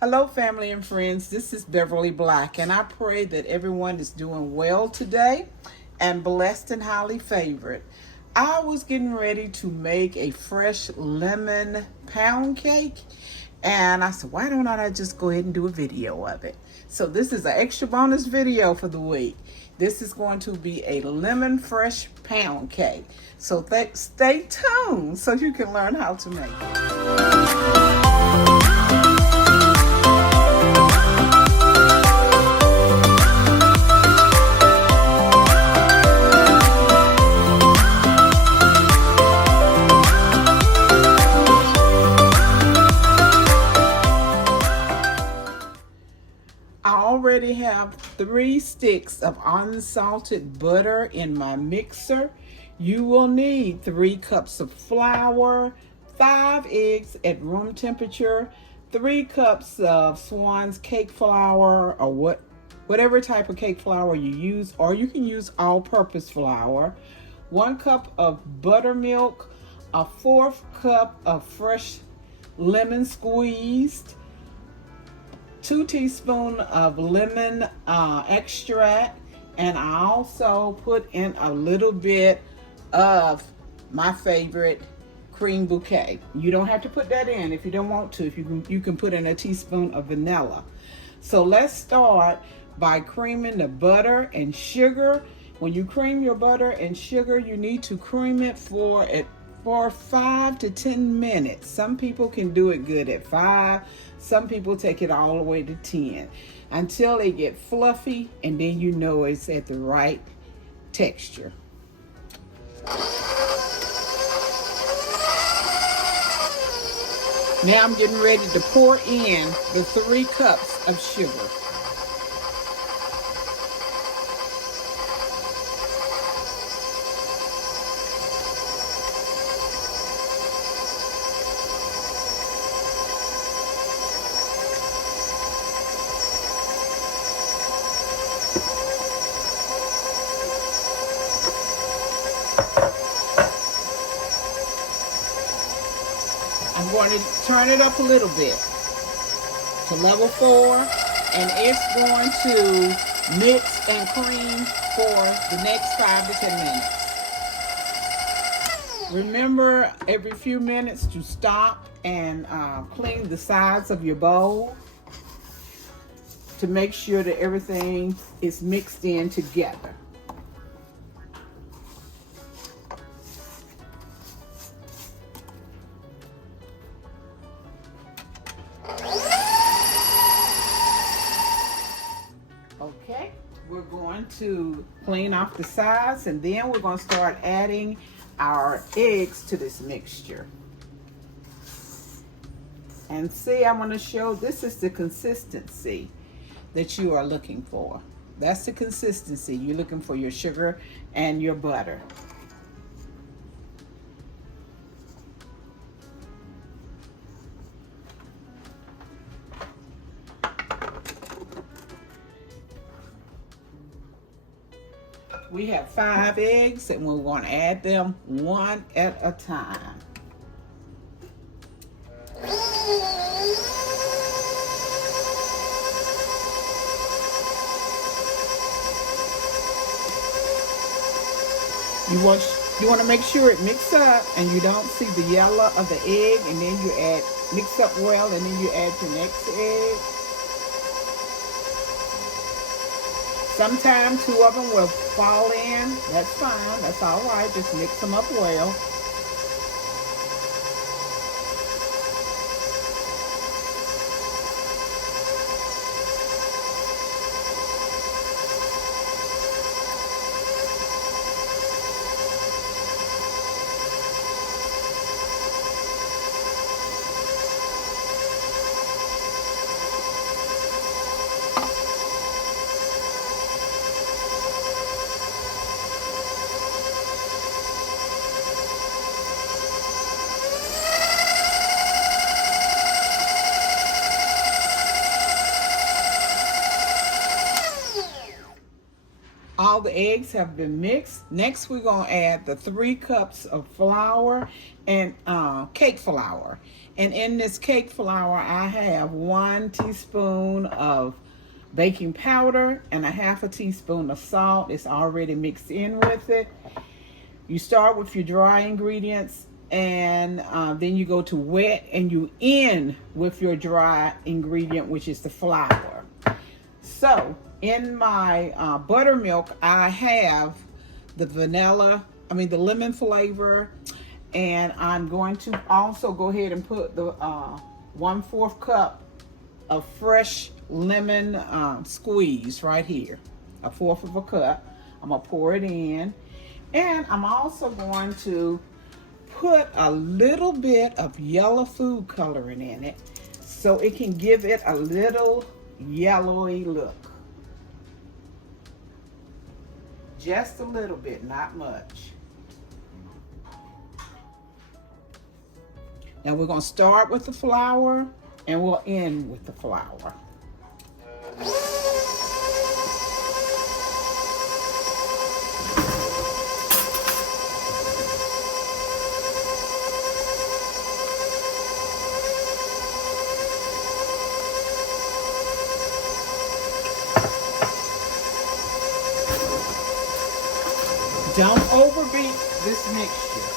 Hello, family and friends. This is Beverly Black, and I pray that everyone is doing well today and blessed and highly favored. I was getting ready to make a fresh lemon pound cake, and I said, why don't I just go ahead and do a video of it? So, this is an extra bonus video for the week. This is going to be a lemon fresh pound cake. So, stay tuned so you can learn how to make it. I already have 3 sticks of unsalted butter in my mixer. You will need 3 cups of flour, 5 eggs at room temperature, 3 cups of Swans cake flour or whatever type of cake flour you use, or you can use all-purpose flour, 1 cup of buttermilk, a 1/4 cup of fresh lemon squeezed, 2 teaspoons of lemon extract, and I also put in a little bit of my favorite cream bouquet. You don't have to put that in if you don't want to. If you can put in a teaspoon of vanilla. So let's start by creaming the butter and sugar. When you cream your butter and sugar, you need to cream it for 5 to 10 minutes. Some people can do it good at 5. Some people take it all the way to 10 until they get fluffy, and then you know it's at the right texture. Now I'm getting ready to pour in the 3 cups of sugar. I'm going to turn it up a little bit to level 4, and it's going to mix and cream for the next 5 to 10 minutes. Remember every few minutes to stop and clean the sides of your bowl to make sure that everything is mixed in together. Okay, we're going to clean off the sides, and then we're going to start adding our eggs to this mixture. And see, I want to show this is the consistency that you are looking for. That's the consistency you're looking for, your sugar and your butter. We have 5 eggs, and we're going to add them one at a time. You want to make sure it mixes up and you don't see the yellow of the egg, and then you mix up well, and then you add your next egg. Sometimes 2 of them will fall in. That's fine. That's all right. Just mix them up well. all the eggs have been mixed. Next, we're going to add the 3 cups of flour and cake flour. And in this cake flour, I have 1 teaspoon of baking powder and a 1/2 teaspoon of salt. It's already mixed in with it. You start with your dry ingredients, and then you go to wet, and you end with your dry ingredient, which is the flour. So in my buttermilk, I have the the lemon flavor, and I'm going to also go ahead and put the 1/4 cup of fresh lemon squeeze right here, 1/4 cup. I'm gonna pour it in, and I'm also going to put a little bit of yellow food coloring in it so it can give it a little yellowy look. Just a little bit, not much. Now we're going to start with the flour and we'll end with the flour. Don't overbeat this mixture.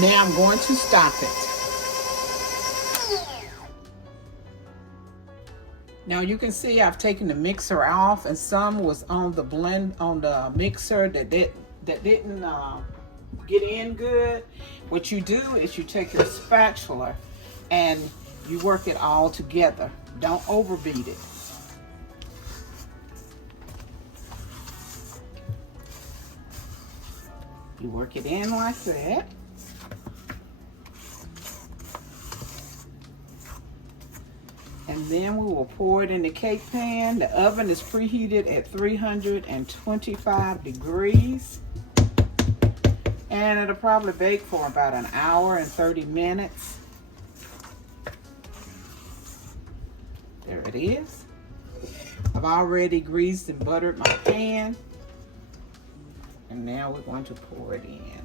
Now I'm going to stop it. Now you can see I've taken the mixer off, and some was on the mixer that didn't get in good. What you do is you take your spatula and you work it all together. Don't overbeat it. You work it in like that. And then we will pour it in the cake pan. The oven is preheated at 325 degrees. And it'll probably bake for about 1 hour and 30 minutes. There it is. I've already greased and buttered my pan. And now we're going to pour it in.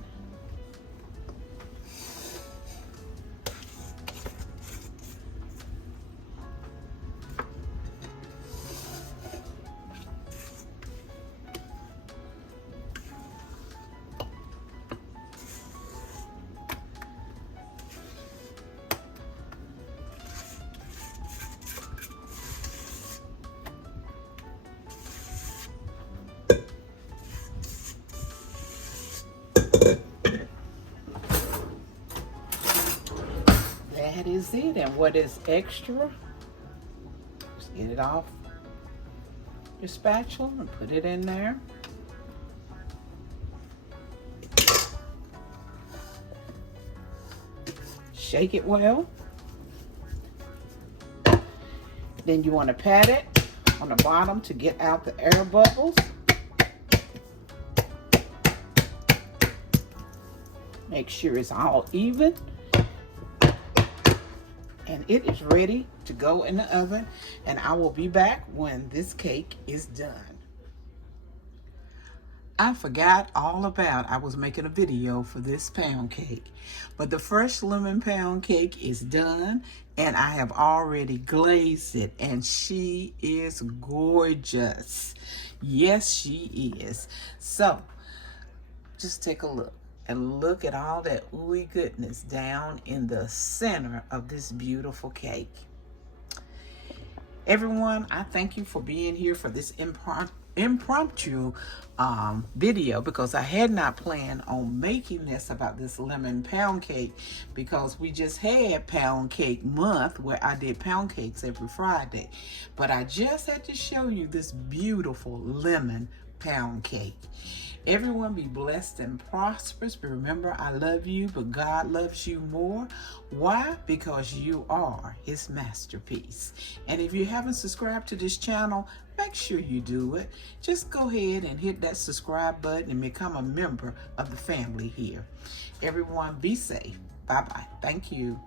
That is it. And what is extra, just get it off your spatula and put it in there. Shake it well. Then you want to pat it on the bottom to get out the air bubbles. Make sure it's all even. And it is ready to go in the oven, and I will be back when this cake is done. I forgot all about I was making a video for this pound cake. But the fresh lemon pound cake is done, and I have already glazed it, and she is gorgeous. Yes, she is. So just take a look and look at all that ooey goodness down in the center of this beautiful cake. Everyone, I thank you for being here for this impromptu video, because I had not planned on making this about this lemon pound cake, because we just had pound cake month where I did pound cakes every Friday. But I just had to show you this beautiful lemon pound cake. Everyone be blessed and prosperous. But remember, I love you, but God loves you more. Why? Because you are his masterpiece. And if you haven't subscribed to this channel, make sure you do it. Just go ahead and hit that subscribe button and become a member of the family here. Everyone be safe. Bye-bye. Thank you.